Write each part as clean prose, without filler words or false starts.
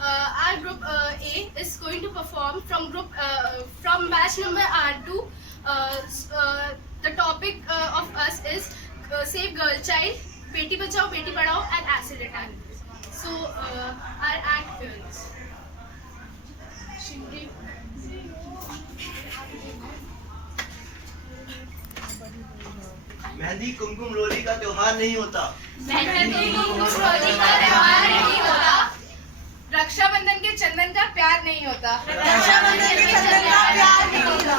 Our group A is going to perform from batch number R2. The topic of us is Save Girl Child, Beti Bachao, Beti Padhao, and acid attack. So our act begins. Mehndi कुमकुम रोली का त्योहार नहीं होता। मेहंदी कुमकुम रोली का त्योहार नहीं होता। रक्षाबंधन के चंदन का प्यार नहीं होता। रक्षाबंधन के चंदन का प्यार नहीं होता।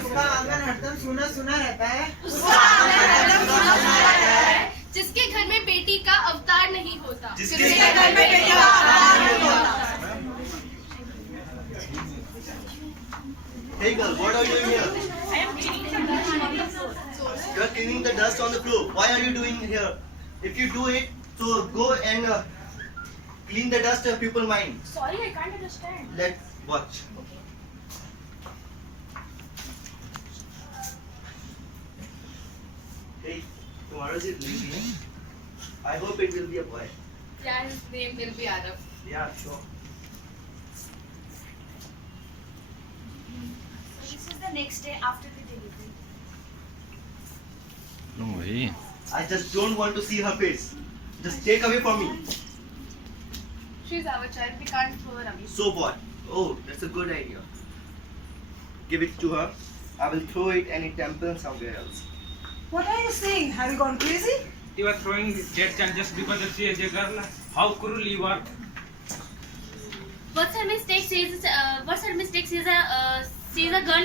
उसका आंगन हरदम सूना सूना रहता है। उसका आंगन हरदम सूना सूना रहता है। जिसके घर में बेटी का अवतार नहीं होता। जिसके घर में बेटी का अवतार नहीं होता। Hey girl, what are you doing here? I am cleaning the dust on the floor. You are cleaning the dust on the floor. Why are you doing here? If you do it, so go and clean the dust of people's mind. Sorry, I can't understand. Let's watch. Hey, tomorrow is baby. I hope it will be a boy. Yeah, his name will be Arav. Yeah, sure. This is the next day after the delivery. No way. I just don't want to see her face. Just take away from me. She's our child. We can't throw her away. So what? Oh, that's a good idea. Give it to her. I will throw it any temple somewhere else. What are you saying? Have you gone crazy? You are throwing that child just because she is a girl. How cruel you are. What's her mistake? She's a girl.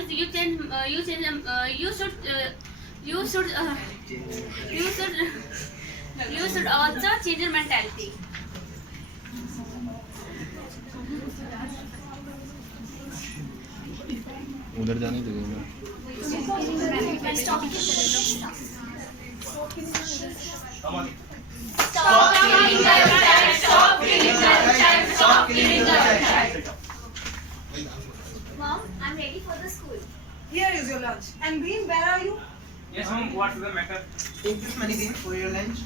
You should also change your mentality. उधर जाने देंगे Come on. Stop killing the child. Stop killing the child. Stop killing the child. Mom, I'm ready for the school. Here is your lunch. And Bean, where are you? Yes, mom. What's the matter? Take this money, Bean, for your lunch.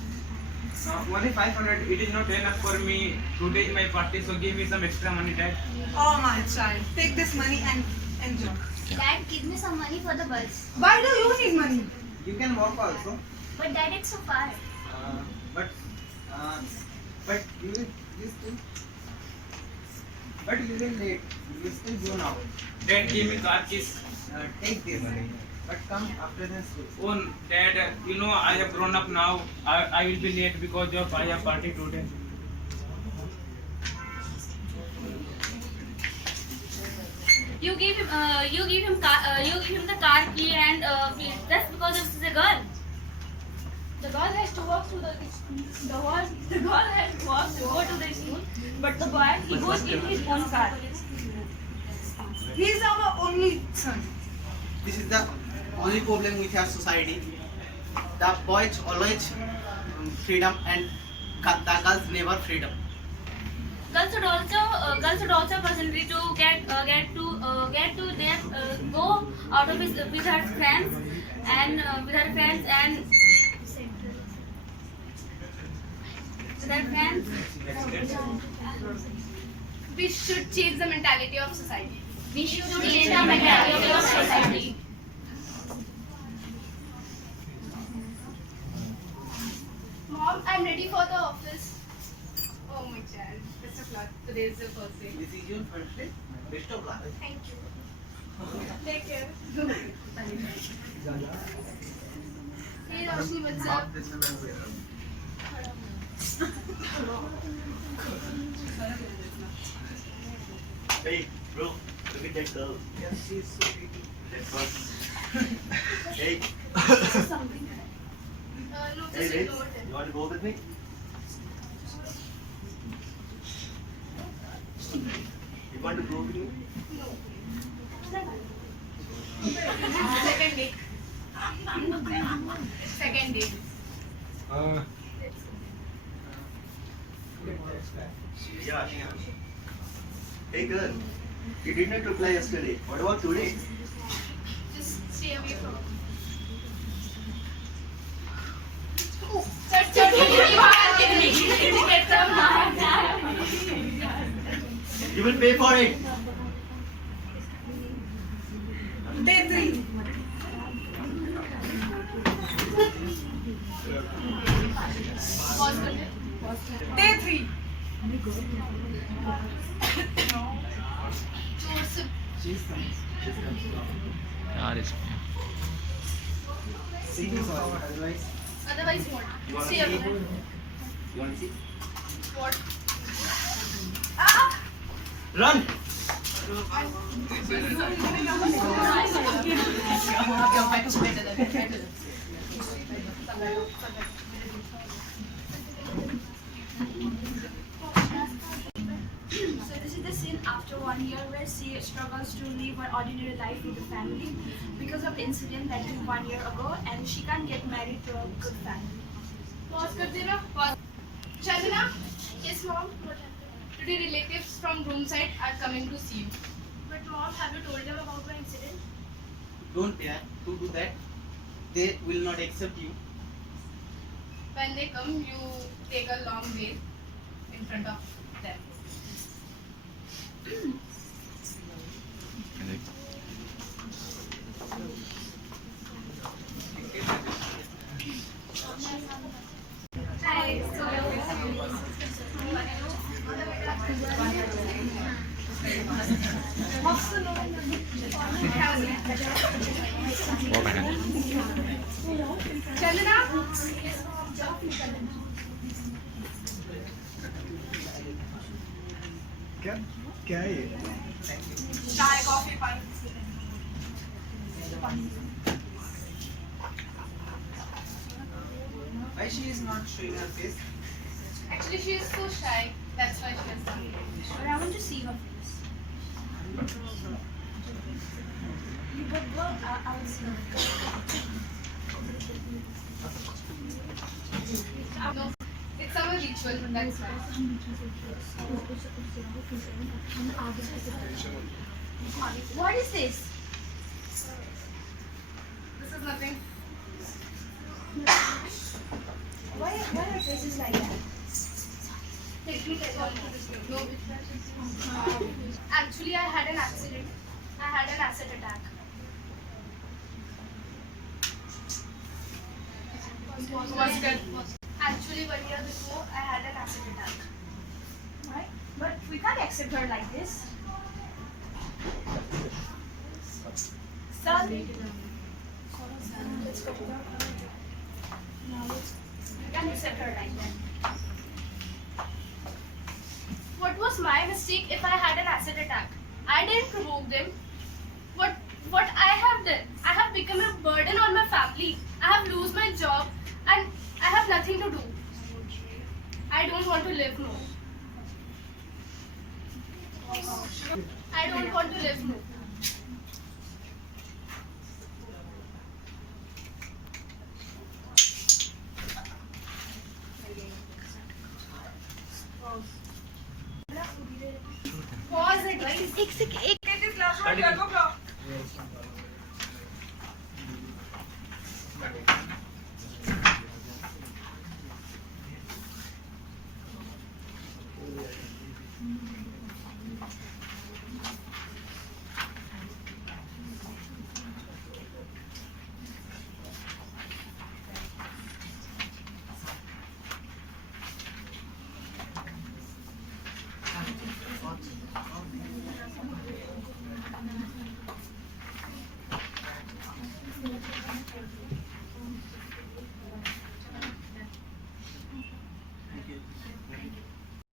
Only 500. It is not enough for me. Today is my party, so give me some extra money, Dad. Oh, my child. Take this money and enjoy. Dad, give me some money for the bus. Why do you need money? You can walk also, But Dad, it's so far. but you will still, but you will late. You will still go now. Dad, give me car keys. Take this, but come after the school. Oh, Dad, you know I have grown up now. I will be late because of I have party today. You give him the car key and just because of she's a girl. The girl has to walk to the girl has to walk to go to the school, but the boy he goes in his own car. He is our only son. This is the only problem with our society. The boys always freedom and the girls never freedom. Girls should also personally to get to their go out of with her friends and with her friends. We should change the mentality of society. We should change the mentality of society. Mom, I'm ready for the office. Oh my child, best of luck. Today is the first day. This is your first day. Best of luck. Thank you. Take care. Hey Roshni, what's up? Hey, bro, look at that girl. Yes, she is so pretty. That's what. Hey, No, hey, just Rich, ignore them. you want to go with me? You want to go with me? Second day. Second day. Yeah. Hey girl, you did not reply yesterday. What about today? Just stay away from. will pay for it. Day 3. Pause कर दे. Day 3. जोर से. यार इसमें Otherwise what? See everyone. What? Run. So this is the scene after 1 year where she struggles to live her ordinary life with the family because of the incident that happened 1 year ago, and she can't get married to a good family. Pause कर देना. Pause. Chandana. Yes, mom. What happened? Today relatives from room side are coming to see you. But mom, have you told them about my incident? Don't dare to do that. They will not accept you. When they come, you take a long way in front of them. Hi. walk ahead. Chandana. क्या है ये? Chai, coffee, pie. Why she is not showing her face? Actually, she is so shy. That's why she has come. But I want to see her face. You both go. I will see her. No, it's our ritual. That's why. What is this? This is nothing. Why are faces like that? Let me tell you. No. Actually, I had an accident. I had an acid attack. Was good. Actually, 1 year before, I had an acid attack. Right? But we can't accept her like this. Son. Let's go. No, we can't accept her like that. What was my mistake if I had an acid attack? I didn't provoke them. What I have done? I have become a burden on my family. I have lose my job and I have nothing to do. I don't want to live more. I don't want to live more. Pause it, guys. Get this last one, go, bro.